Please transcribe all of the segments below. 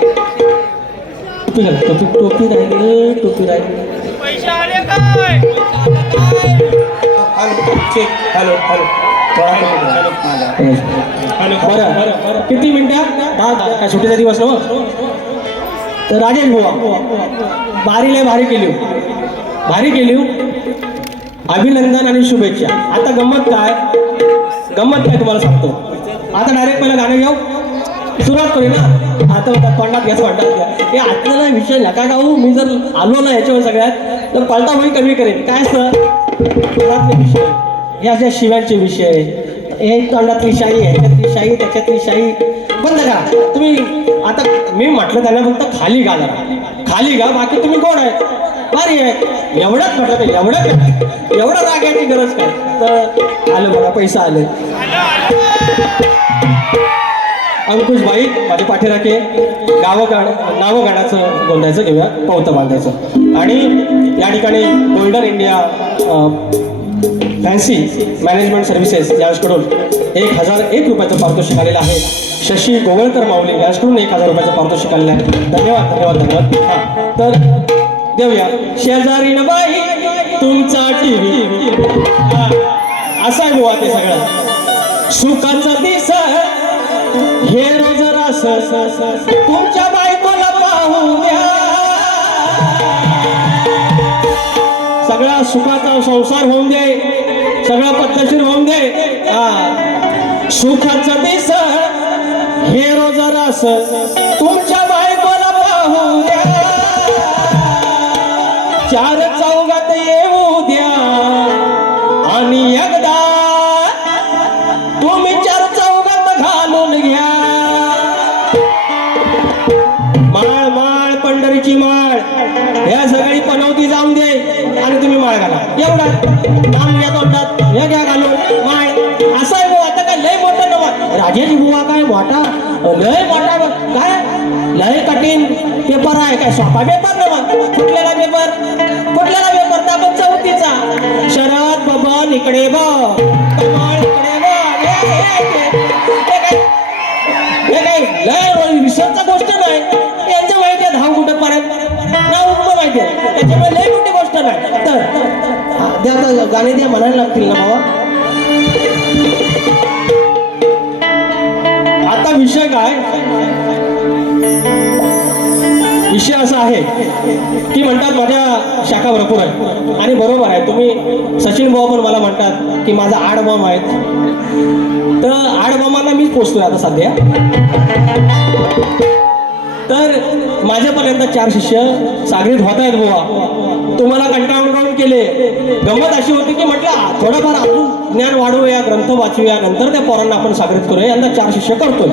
टोपी घाल. टोपी टोपी राहिली टोपी राहिली. Hello hello. बरं किती मिनिटं? दहा दहा काय सुट्टीचा दिवस ना तर राजेश बुवा बारीला भारी केली हो. भारी केली हो. अभिनंदन आणि शुभेच्छा. आता गंमत काय? गंमत काय तुम्हाला सांगतो. आता डायरेक्ट पहिलं गाणं घेऊ. सुरुवात करू ना. आता होता तोंडात घ्यायचं वाटत घ्या हे आतला विषय नका गाऊ मी जर आलो ना याच्यावर सगळ्यात तर पलटा होई कमी करेन. काय असतं? तोंडातले विषय? हे अशा शिव्यांचे विषय. हे तोंडातली शाही ह्याच्यातली शाही त्याच्यातली शाही बंद करा. तुम्ही आता मी म्हटलं त्याला फक्त खाली गा जरा खाली गा बाकी तुम्ही कोण आहे? भारी आहे. एवढंच म्हटलं तर एवढं काय एवढं रागायची गरज काय? तर आलं बघा पैसा आले. अंकुश बाई माझे पाठीराखे. गाव गाण नावं गाण्याचं गोंधायचं घेऊया पवतं बांधायचं आणि या ठिकाणी golden India fancy management services यांच्याकडून एक हजार एक रुपयाचं पारितोषिक आलेलं आहे. शशी गोवळकर माऊली यांच्याकडून एक हजार रुपयाचं पारितोषिक आलेलं आहे. धन्यवाद धन्यवाद धन्यवाद. हां तर देऊया. शेजारी बाई तुमचा टी व्ही असा आहे ते सगळं. सुखाचा दिसा हे रोज तुमच्या बायकोला पाहू द्या सगळा सुखाचा संसार होऊन दे सगळा पद्धतशीर होऊन दे. हा. सुखाचं दिस हे रोज रस तुमच्या बायकोला पाहू द्या चार तोंडात हे घ्या घालून आहे आता काय लय मोठं नवा? राजेश बुवा काय मोठा? लय मोठा काय? लय कठीण पेपर आहे. काय सोपा पेपर नवा? कुठलेला पेपर? कुठलेला पेपर? तर चौथीचा. शरद बबन इकडे बघ. इकडे बघ. हे- काय? लय विसरचा गोष्ट नाही. हा, द्या आता गाणे द्या म्हणायला लागतील ना बाबा आता विषय काय? विषय असा आहे की म्हणतात माझ्या शाखा भरपूर आहेत. आणि बरोबर आहे. तुम्ही सचिन भाऊ पण मला म्हणतात की माझा आड बॉम्ब आहेत. तर आड बॉम्बांना मीच पोचतोय आता सध्या. तर माझ्यापर्यंत चार शिष्य सागरीत होत आहेत बुवा तुम्हाला कंटाळून केले. गंमत अशी होती की म्हटलं थोडंफार अजून ज्ञान वाढवूया ग्रंथ वाचूया नंतर त्या पोरांना आपण सागरीत करूया यंदा चार शिष्य करतोय.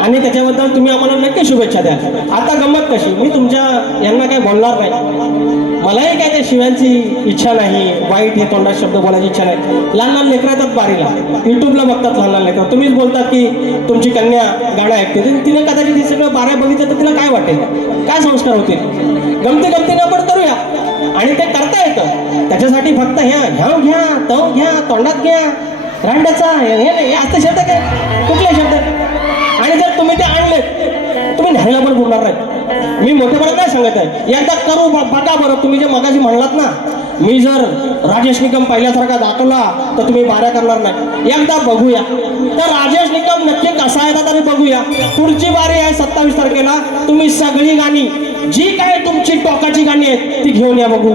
आणि त्याच्याबद्दल तुम्ही आम्हाला नक्की शुभेच्छा द्या. आता गंमत कशी? मी तुमच्या यांना काय बोलणार नाही. मलाही काय त्या शिव्यांची इच्छा नाही वाईट हे तोंडात शब्द बोलायची इच्छा नाही. लहान लहान लेकरं येतात बारीला. युट्यूबला बघतात लहान लहान लेकरं. तुम्हीच बोलतात की तुमची कन्या गाणं ऐकते. तिने कदाचित हे सगळं बाऱ्या बघितलं तर तिला काय वाटेल? काय संस्कार होतील? गमती गमती न करूया आणि ते करता येतं. त्याच्यासाठी फक्त ह्या ह्याव घ्या तव घ्या तोंडात घ्या. रांडाचा हे नाही हे असते शब्द काय? कुठले शब्द? आणि जर तुम्ही ते आणले तुम्ही न्यायला पण बोलणार नाही मी मोठेपणा नाही सांगत आहे. एकदा करू बघा बरं तुम्ही जे मगाशी म्हणलात ना मी जर राजेश निकम पहिल्यासारखा दाखवला तर तुम्ही बाऱ्या करणार नाही. एकदा बघूया. तर राजेश निकम नक्की कसा येतात तरी बघूया. पुढची बारी आहे सत्तावीस तारखेला. तुम्ही सगळी गाणी जी काय तुमची टोकाची गाणी आहेत ती घेऊन या बघू.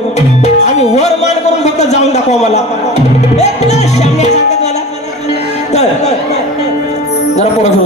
आणि वर मान करून फक्त जाऊन दाखवा मला. सांगत मला तर जरा पुढं घेऊ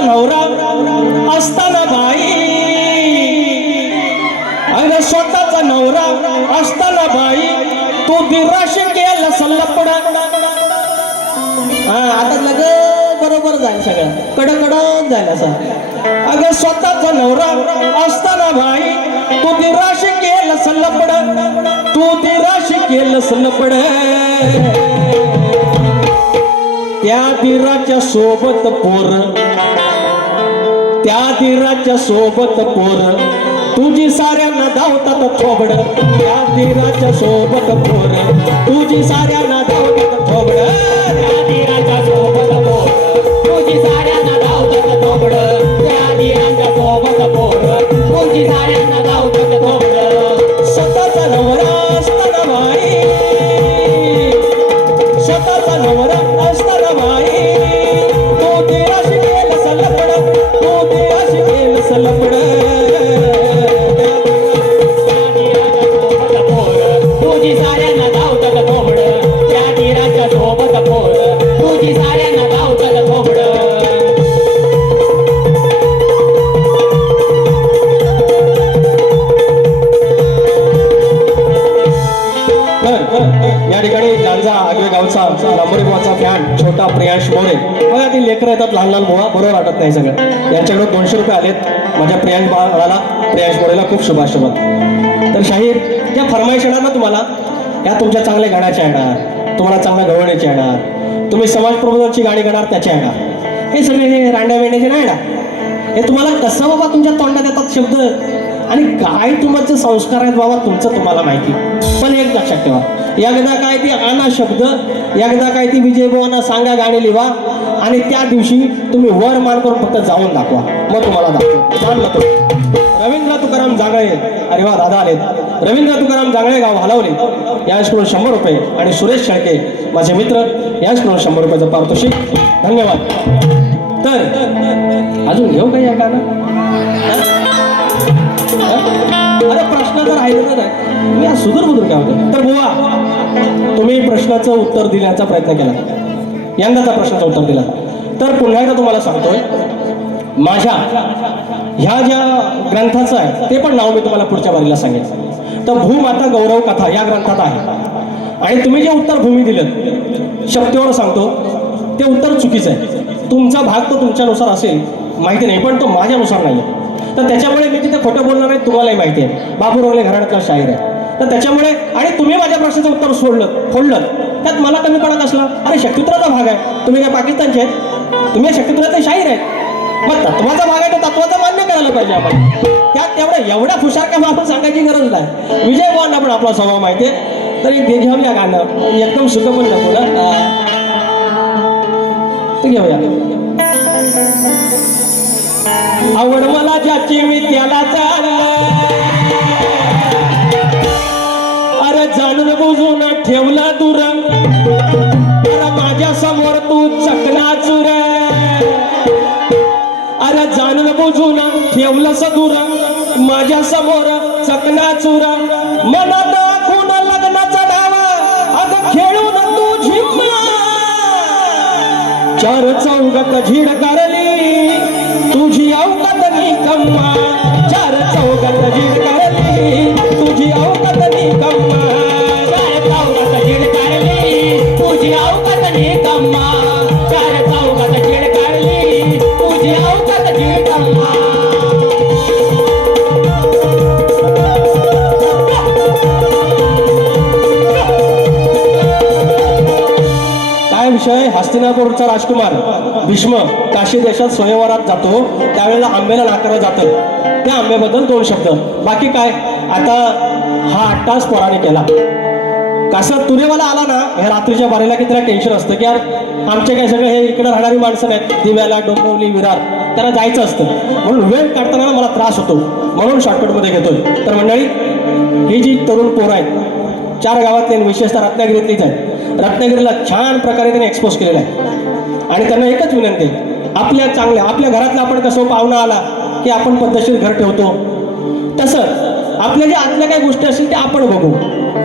नवरा असताना बाई. अगं स्वतःचा नवरा असताना बाई. तू दिराशी केलं सल्लपड. हा आता लग बरोबर जाईल सगळं. कड कडक जाईल असं. अगं स्वतःचा नवरा असताना भाई तू दिराशी केलं सल्लपड. तू दिराशी केलं सल्लपड. त्या दिराच्या सोबत पोर त्या दिराच्या सोबत पोर. तुझी साऱ्यांना धावतात थोबड. त्या दिराच्या सोबत पोर. तुझी साऱ्यांना धावतात थोबड. त्या दिराच्या सोबत पोर. तुझी साऱ्यांना धावतात थोबड. त्या दिराच्या सोबत पोर. तुझी साऱ्यांना नाही सगळं यांच्याकडे दोनशे रुपये आलेत. माझ्या प्रियांश बाळाला प्रियांश मोरेला खूप शुभाशुभात तर शाहीर ज्या फरमाईश येणार ना तुम्हाला? या तुमच्या चांगल्या गाण्याच्या येणार. तुम्हाला चांगल्या गवळणीच्या येणार. तुम्ही समाज प्रबोधनची गाणी गाणार त्याच्या येणार. हे सगळे हे रांड्या वेण्याचे नाही येणार. हे तुम्हाला कसं बाबा तुमच्या तोंडात येतात शब्द? आणि काय तुमचे संस्कार आहेत बाबा तुमचं तुम्हाला माहिती. पण एक लक्षात ठेवा. एकदा काय ती आणा शब्द एकदा काय ती विजय बुवांना सांगा गाणी लिहा आणि त्या दिवशी तुम्ही वर मान करून फक्त जाऊन दाखवा. मग तुम्हाला दाखवा. जाणलं तो. रवींद्र तुकाराम जांगळे. अरे वा दादा आलेत. रवींद्र तुकाराम जांगळे गाव हलवले. यांच्याकडून शंभर रुपये आणि सुरेश शेळके माझे मित्र यांच्याकडून शंभर रुपयाचं पारितोषिक. धन्यवाद. तर अजून घेऊ काही या गाणं? अरे प्रश्न तर राहिलेलं नाही. मी आज सुधर बुधूर काय होतं? तर बुवा तुम्ही प्रश्नाचं उत्तर दिल्याचा प्रयत्न केला. यंदाचा प्रश्नाचं उत्तर दिला. तर पुन्हा एकदा तुम्हाला सांगतोय माझ्या ह्या ज्या ग्रंथाचं आहे ते पण नाव मी तुम्हाला पुढच्या बारीला सांगेन. तर भूमाता गौरव कथा या ग्रंथात आहे. आणि तुम्ही जे उत्तर भूमी दिलं शक्तीवर सांगतो ते उत्तर चुकीचं आहे. तुमचा भाग तो तुमच्यानुसार असेल माहिती नाही पण तो माझ्यानुसार नाही आहे तर त्याच्यामुळे मी तिथे खोटं बोलणार नाही तुम्हालाही माहिती आहे. बाबू रोगले घराण्यातला शाहीर आहे. तर त्याच्यामुळे आणि तुम्ही माझ्या प्रश्नाचं उत्तर सोडलं फोडलं. त्यात मला कमीपणा कसला अरे शक्तित्राचा भाग आहे. तुम्ही काय पाकिस्तानचे आहेत? तुम्ही शक्तित्राचे शाहीर आहेत. मग तत्वाचा भाग आहे तो तत्वाचा मान्य करायला पाहिजे आपण. त्यात तेवढ्या एवढ्या हुशार का आपण सांगायची गरज नाही. विजय बुवांना पण आपला स्वभाव माहिती आहे. तरी ते घेऊया गाणं. एकदम सुख पण नको ना. ते घेऊया. आवड मला ज्याची मी त्याला चाललं अरे जाणून बुजून ठेवला तू. बुजून ठेवलं सदुरा माझ्यासमोर चकना चुरा. मनात आखून लग्नाचा डावा अग खेळून तू झिम्मा चार चौघात झिड करली तुझी अवकात निकम्मा चार चौघात झिड करली तुझी अवकात निकम्मा चार चौघात झिड करली तुझी अवकात निकम्मा हस्तिनापूरचा राजकुमार भीष्म काशी देशात स्वयंवरात जातो. त्यावेळेला आंब्याला नाकारलं जातं. त्या आंब्याबद्दल दोन शब्द. बाकी काय? आता हा आठ तास पोराने केला. कसं? तुरेवाला आला ना? ह्या रात्रीच्या बारेला की त्याला टेन्शन असतं की यार आमचे काय सगळे हे इकडे राहणारी माणसं नाहीत. दिव्याला डोंबवली विरार. त्याला जायचं असतं. म्हणून वेळ काढताना मला त्रास होतो. म्हणून शॉर्टकटमध्ये घेतोय. तर मंडळी ही जी तरुण पोरं आहेत चार गावातले विशेषतः रत्नागिरीतलीच आहेत. रत्नागिरीला छान प्रकारे त्यांनी एक्सपोज केलेला आहे. आणि त्यांना एकच विनंती आपल्या चांगल्या आपल्या घरातला आपण कसं पाहुणा आला की आपण पद्धतशीर घर ठेवतो? तसंच आपल्या ज्या आतल्या काही गोष्टी असतील त्या आपण बघू.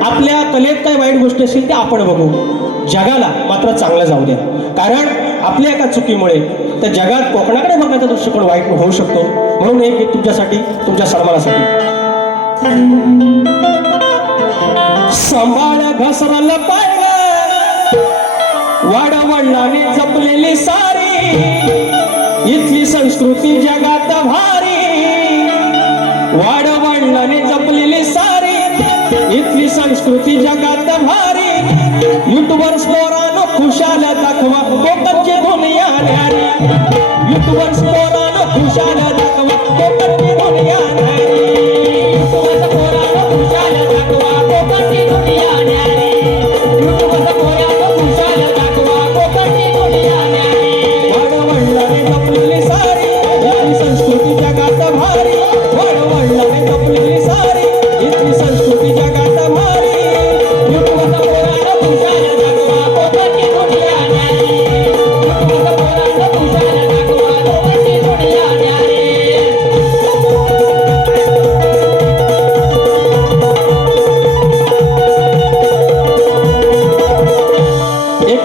आपल्या कलेत काही वाईट गोष्टी असतील त्या आपण बघू. जगाला मात्र चांगलं जाऊ द्या. कारण आपल्या एका चुकीमुळे त्या जगात कोकणाकडे बघण्याचा दृष्टिकोन वाईट होऊ शकतो. म्हणून एक गीत तुमच्यासाठी तुमच्या सन्मानासाठी. सांभाळ घसरल पाहिलं वाडवडिलांनी जपलेली सारी इथली संस्कृती जगात भारी. वाडवडिलांनी जपलेली सारी इथली संस्कृती जगात भारी. युट्यूबर पोरानो खुशाल दाखवा कोकणचे दुनिया न्यारी. युट्यूबर पोरानो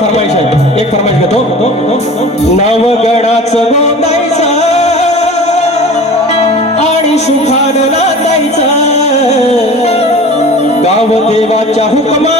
एक फरमाईश आहे. एक फरमाईश घेतो. नवगडाचं आणि सुखान नांदायचं. गाव देवाच्या हुकमान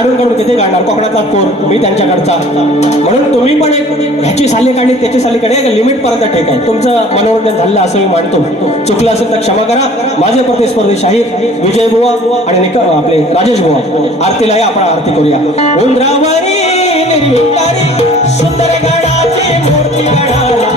काढून काढून किती काढणार कोकणाचा कोर मी त्यांच्याकडचा. म्हणून तुम्ही पण एक ह्याची साली काढली त्याची साली काढली एक लिमिट पर्यंत ठीक आहे. तुमचं मनोरंजन झालं असं मी मानतो. चुकलं असेल तर क्षमा करा. माझे प्रतिस्पर्धी शाहीर विजय बुवा आणि निक आपले राजेश बुवा. आरतीला या आपण आरती करूया. सुंदर गडाची मूर्ती गडाला